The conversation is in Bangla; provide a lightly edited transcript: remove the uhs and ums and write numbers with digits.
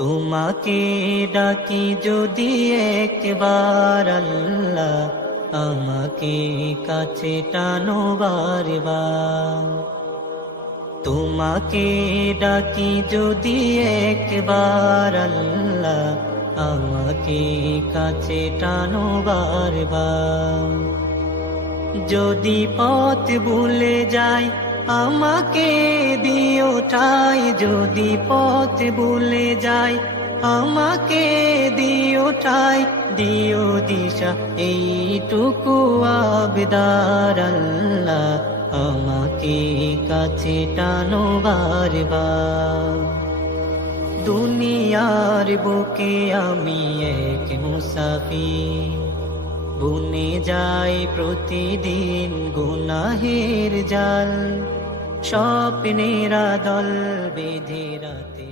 তোমাকে ডাকি যদি একবার আল্লাহ, আমাকে কাছে টানো বারবার। তোমাকে ডাকি যদি একবার আল্লাহ, আমাকে কাছে টানো বারবার। যদি পথ ভুলে যাই আমাকে দিও ঠাই, যদি পথ ভুলে যাই আমাকে দিও ঠাই, দিও দিশা এইটুকু আবদার আল্লাহ, আমাকে কাছে টানো বারবার। দুনিয়ার বুকে আমি এক মুসাফির, বুনে যায় প্রতিদিন গুনাহের জাল, স্বপ্নেরা দল বেঁধে রাতে